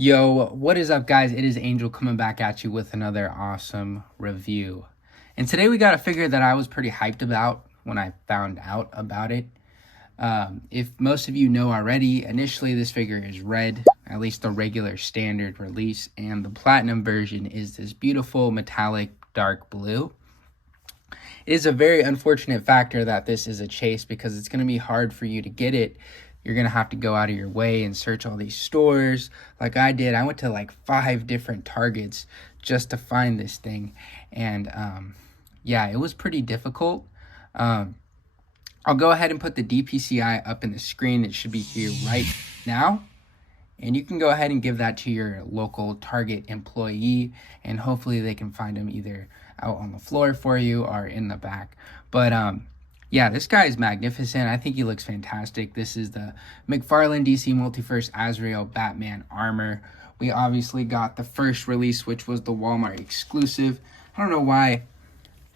Yo, what is up, guys? It is Angel coming back at you with another awesome review. And today we got a figure that I was pretty hyped about when I found out about it. If most of you know already, initially this figure is red, at least the regular standard release, and the platinum version is this beautiful metallic dark blue. It is a very unfortunate factor that this is a chase because it's going to be hard for you to get it. You're going to have to go out of your way and search all these stores like I did. I went to like 5 different Targets just to find this thing. And yeah, it was pretty difficult. I'll go ahead and put the DPCI up in the screen. It should be here right now. And you can go ahead and give that to your local Target employee, and hopefully they can find them either out on the floor for you or in the back. But yeah, this guy is magnificent. I think he looks fantastic. This is the Mcfarlane DC Multiverse Azrael Batman armor. We obviously got the first release, which was the Walmart exclusive. I don't know why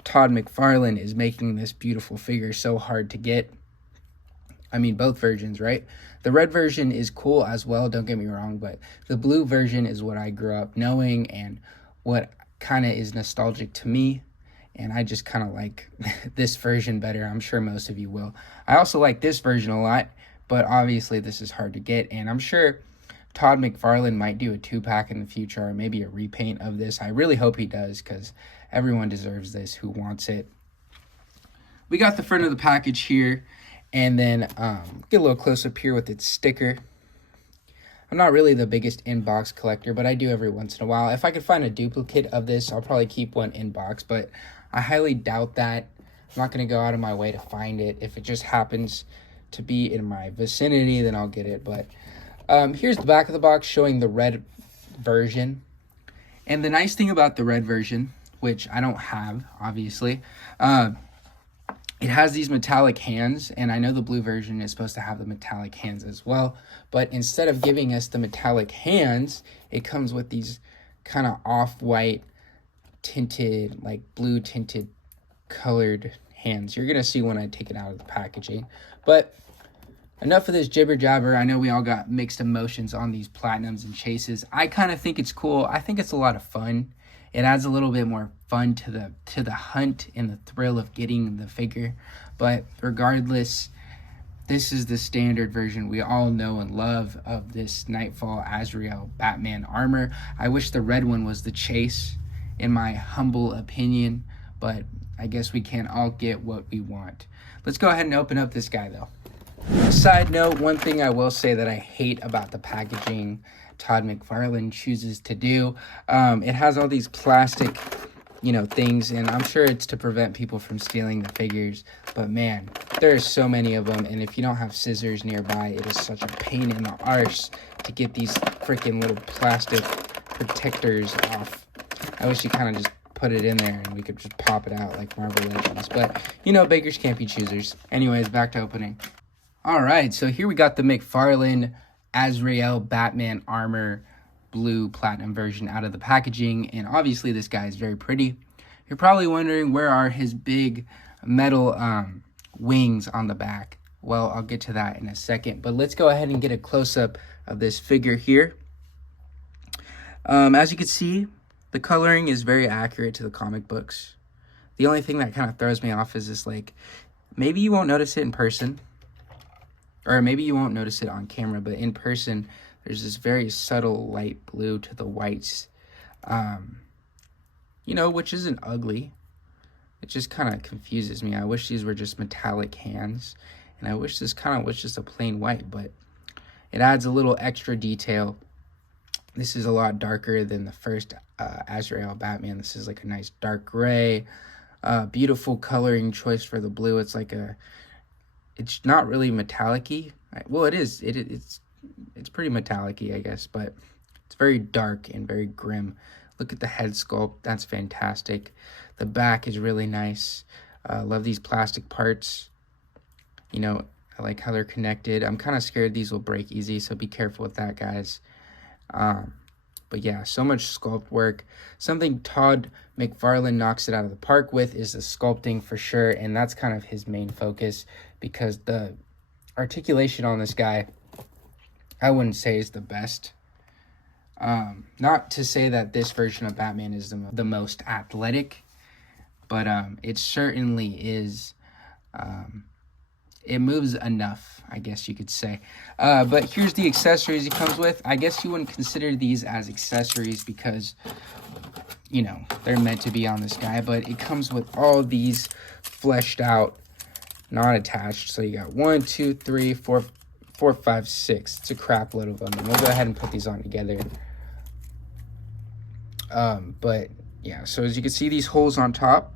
Todd McFarlane is making this beautiful figure so hard to get. I mean, both versions, right? The red version is cool as well, don't get me wrong, but the blue version is what I grew up knowing and what kind of is nostalgic to me. And I just kind of like this version better. I'm sure most of you will. I also like this version a lot, but obviously this is hard to get. And I'm sure Todd McFarlane might do a 2-pack in the future or maybe a repaint of this. I really hope he does because everyone deserves this who wants it. We got the front of the package here. And then get a little close up here with its sticker. I'm not really the biggest in-box collector, but I do every once in a while. If I could find a duplicate of this, I'll probably keep one in-box, but I highly doubt that. I'm not going to go out of my way to find it. If it just happens to be in my vicinity, then I'll get it. But here's the back of the box showing the red version. And the nice thing about the red version, which I don't have, obviously, it has these metallic hands, and I know the blue version is supposed to have the metallic hands as well, but instead of giving us the metallic hands, it comes with these kind of off-white tinted, like blue tinted colored hands. You're going to see when I take it out of the packaging. But enough of this jibber jabber. I know we all got mixed emotions on these platinums and chases. I kind of think it's cool. I think it's a lot of fun. It adds a little bit more fun to the hunt and the thrill of getting the figure. But regardless, this is the standard version we all know and love of this Nightfall Azrael Batman armor. I wish the red one was the chase, in my humble opinion, but I guess we can't all get what we want. Let's go ahead and open up this guy, though. Side note, one thing I will say that I hate about the packaging Todd McFarlane chooses to do, it has all these plastic, things, and I'm sure it's to prevent people from stealing the figures, but man, there are so many of them, and if you don't have scissors nearby, it is such a pain in the arse to get these freaking little plastic protectors off. I wish you kind of just put it in there and we could just pop it out like Marvel Legends, but beggars can't be choosers. Anyways, back to opening. All right, so here we got the McFarlane Azrael Batman armor blue platinum version out of the packaging, and obviously this guy is very pretty. You're probably wondering, where are his big metal wings on the back? Well, I'll get to that in a second, but let's go ahead and get a close-up of this figure here. As you can see, the coloring is very accurate to the comic books. The only thing that kind of throws me off is this, like, maybe you won't notice it in person, or maybe you won't notice it on camera, but in person, there's this very subtle light blue to the whites, which isn't ugly. It just kind of confuses me. I wish these were just metallic hands, and I wish this kind of was just a plain white, but it adds a little extra detail. This is a lot darker than the first Azrael Batman. This is like a nice dark gray, beautiful coloring choice for the blue. It's like it's not really metallic-y. Well, it is. It's pretty metallic-y, I guess, but it's very dark and very grim. Look at the head sculpt. That's fantastic. The back is really nice. Love these plastic parts. I like how they're connected. I'm kind of scared these will break easy, so be careful with that, guys. But yeah, so much sculpt work. Something Todd McFarlane knocks it out of the park with is the sculpting for sure, and that's kind of his main focus, because the articulation on this guy, I wouldn't say is the best. Not to say that this version of Batman is the most athletic, but it certainly is. It moves enough, I guess you could say. But here's the accessories it comes with. I guess you wouldn't consider these as accessories because, you know, they're meant to be on this guy. But it comes with all these fleshed out, not attached. So you got 1, 2, 3, 4, 5, 6. It's a crap load of them. And we'll go ahead and put these on together. But yeah, so as you can see, these holes on top.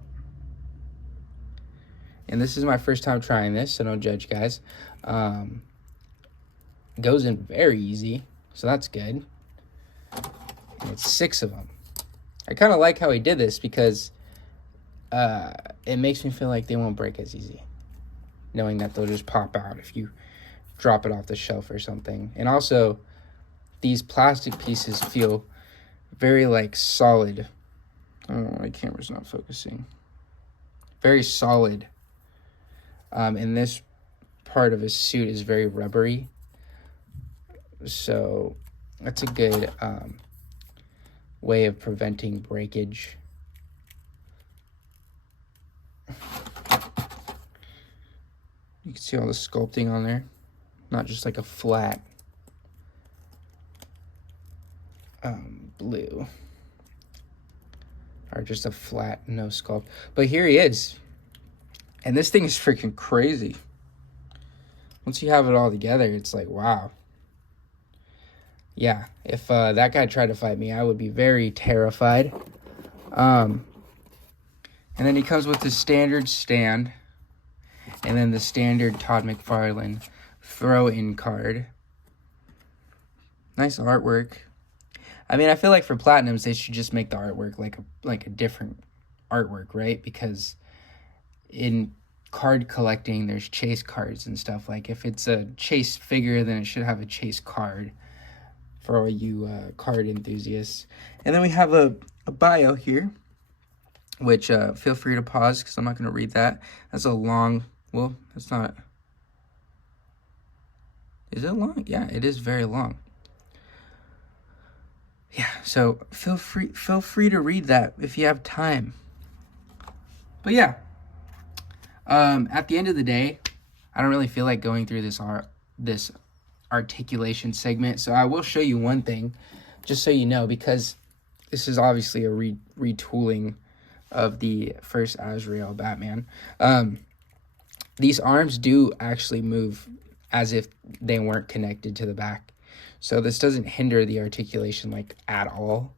And this is my first time trying this, so don't judge, guys. It goes in very easy, so that's good. And it's 6 of them. I kind of like how he did this because it makes me feel like they won't break as easy, knowing that they'll just pop out if you drop it off the shelf or something. And also, these plastic pieces feel very, like, solid. Oh, my camera's not focusing. Very solid. And this part of his suit is very rubbery. So that's a good way of preventing breakage. You can see all the sculpting on there. Not just like a flat blue. Or just a flat no sculpt. But here he is. And this thing is freaking crazy. Once you have it all together, it's like, wow. Yeah, if that guy tried to fight me, I would be very terrified. And then he comes with the standard stand. And then the standard Todd McFarlane throw-in card. Nice artwork. I mean, I feel like for Platinums, they should just make the artwork like a different artwork, right? Because in card collecting, there's chase cards and stuff. Like, if it's a chase figure, then it should have a chase card for all you card enthusiasts. And then we have a bio here, which feel free to pause because I'm not going to read that. That's a long, well, it's not. Is it long? Yeah, it is very long. Yeah, so feel free to read that if you have time. But yeah. At the end of the day, I don't really feel like going through this articulation segment, so I will show you one thing, just so you know, because this is obviously a retooling of the first Azrael Batman. These arms do actually move as if they weren't connected to the back, so this doesn't hinder the articulation like at all.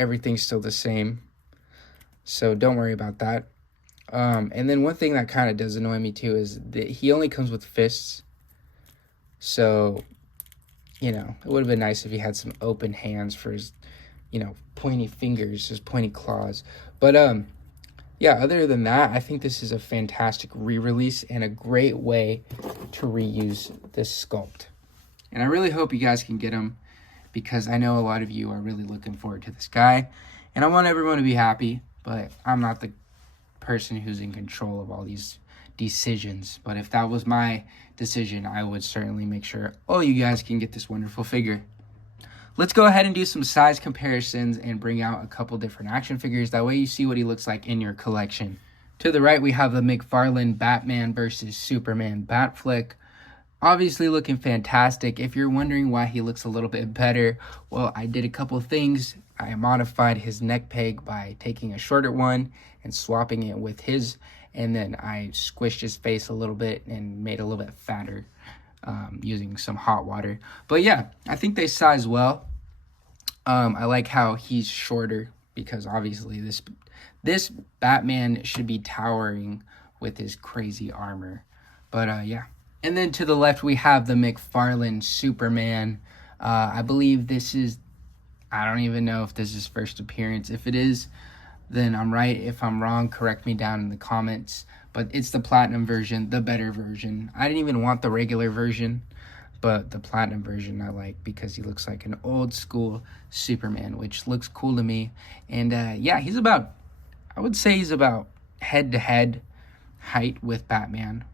Everything's still the same. So don't worry about that. And then one thing that kind of does annoy me too is that he only comes with fists. So, you know, it would have been nice if he had some open hands for his, you know, pointy fingers, his pointy claws. But yeah, other than that, I think this is a fantastic re-release and a great way to reuse this sculpt. And I really hope you guys can get him because I know a lot of you are really looking forward to this guy. And I want everyone to be happy. But I'm not the person who's in control of all these decisions. But if that was my decision, I would certainly make sure all you guys can get this wonderful figure. Let's go ahead and do some size comparisons and bring out a couple different action figures. That way you see what he looks like in your collection. To the right, we have the Mcfarlane Batman versus Superman bat flick. Obviously looking fantastic. If you're wondering why he looks a little bit better, well, I did a couple things. I modified his neck peg by taking a shorter one and swapping it with his, and then I squished his face a little bit and made it a little bit fatter using some hot water. But yeah, I think they size well. I like how he's shorter because obviously this Batman should be towering with his crazy armor. But yeah. And then to the left, we have the Mcfarlane Superman. I believe this is, I don't even know if this is first appearance. If it is, then I'm right. If I'm wrong, correct me down in the comments. But it's the Platinum version, the better version. I didn't even want the regular version, but the Platinum version I like because he looks like an old school Superman, which looks cool to me. And yeah, he's about, I would say he's about head-to-head height with Batman.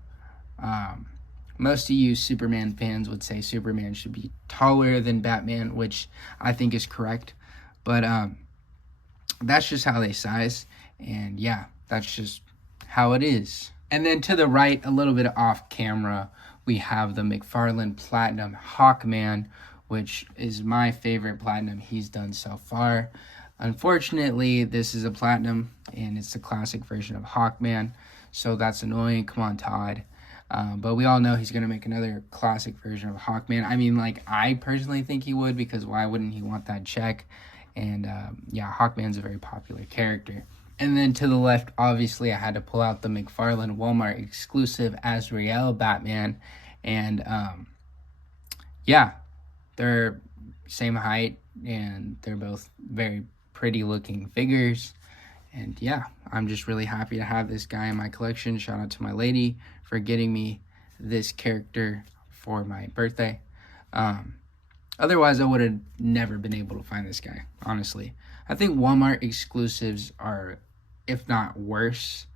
Most of you Superman fans would say Superman should be taller than Batman, which I think is correct. But that's just how they size. And yeah, that's just how it is. And then to the right, a little bit off camera, we have the Mcfarlane Platinum Hawkman, which is my favorite Platinum he's done so far. Unfortunately, this is a Platinum, and it's the classic version of Hawkman, so that's annoying. Come on, Todd. But we all know he's going to make another classic version of Hawkman. I mean, like, I personally think he would, because why wouldn't he want that check? And, yeah, Hawkman's a very popular character. And then to the left, obviously, I had to pull out the Mcfarlane Walmart exclusive Azrael Batman. And, yeah, they're same height, and they're both very pretty looking figures. And yeah, I'm just really happy to have this guy in my collection. Shout out to my lady for getting me this character for my birthday. Otherwise, I would have never been able to find this guy, honestly. I think Walmart exclusives are, if not worse,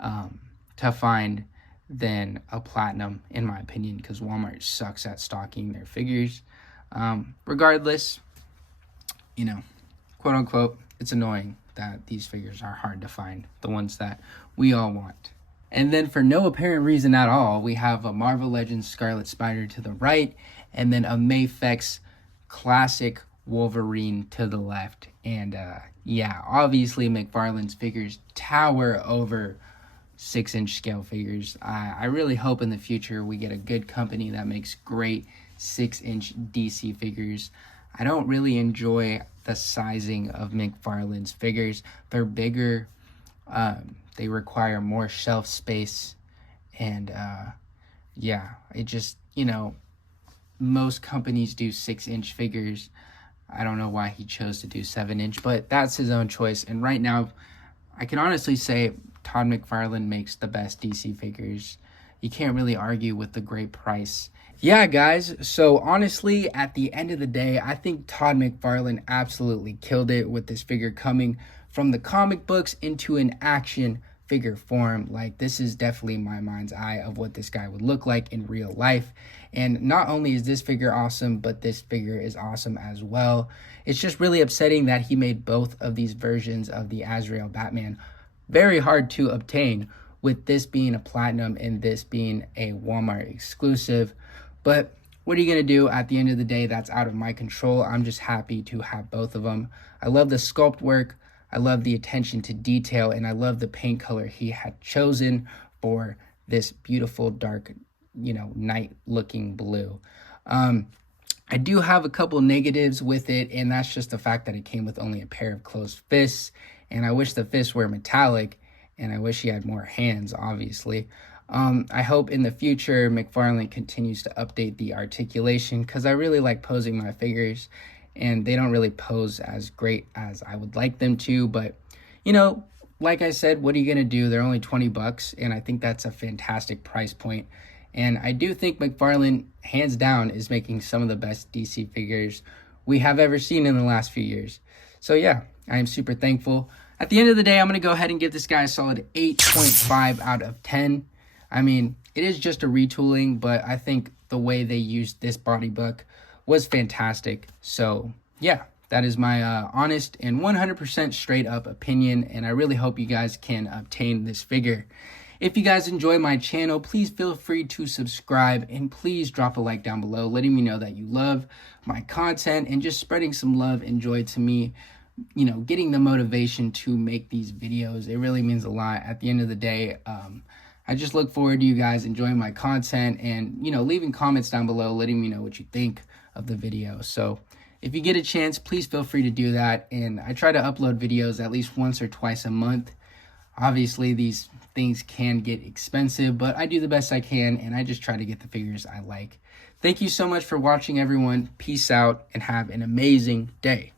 to find than a Platinum, in my opinion, because Walmart sucks at stocking their figures. Regardless, you know, quote unquote, it's annoying that these figures are hard to find, the ones that we all want. And then for no apparent reason at all, we have a Marvel Legends Scarlet Spider to the right, and then a Mafex classic Wolverine to the left. And yeah, obviously Mcfarlane's figures tower over 6-inch scale figures. I really hope in the future we get a good company that makes great 6-inch DC figures. I don't really enjoy the sizing of Mcfarlane's figures. They're bigger, they require more shelf space, and yeah, it just, you know, most companies do 6-inch figures. I don't know why he chose to do 7-inch, but that's his own choice. And right now, I can honestly say Todd McFarlane makes the best DC figures. You can't really argue with the great price. Yeah, guys, so honestly, at the end of the day, I think Todd McFarlane absolutely killed it with this figure coming from the comic books into an action figure form. Like, this is definitely my mind's eye of what this guy would look like in real life. And not only is this figure awesome, but this figure is awesome as well. It's just really upsetting that he made both of these versions of the Azrael Batman very hard to obtain, with this being a Platinum and this being a Walmart exclusive. But what are you going to do? At the end of the day, that's out of my control. I'm just happy to have both of them. I love the sculpt work, I love the attention to detail, and I love the paint color he had chosen for this beautiful dark, you know, night looking blue. I do have a couple negatives with it, and that's just the fact that it came with only a pair of closed fists, and I wish the fists were metallic, and I wish he had more hands, obviously. I hope in the future McFarlane continues to update the articulation, because I really like posing my figures, and they don't really pose as great as I would like them to. But, you know, like I said, what are you going to do? They're only $20, and I think that's a fantastic price point. And I do think McFarlane, hands down, is making some of the best DC figures we have ever seen in the last few years. So yeah, I am super thankful. At the end of the day, I'm going to go ahead and give this guy a solid 8.5 out of 10. I mean, it is just a retooling, but I think the way they used this body book was fantastic. So yeah, that is my honest and 100% straight up opinion, and I really hope you guys can obtain this figure. If you guys enjoy my channel, please feel free to subscribe, and please drop a like down below, letting me know that you love my content and just spreading some love and joy to me, you know, getting the motivation to make these videos. It really means a lot. At the end of the day, I just look forward to you guys enjoying my content and, you know, leaving comments down below, letting me know what you think of the video. So if you get a chance, please feel free to do that. And I try to upload videos at least once or twice a month. Obviously, these things can get expensive, but I do the best I can, and I just try to get the figures I like. Thank you so much for watching, everyone. Peace out, and have an amazing day.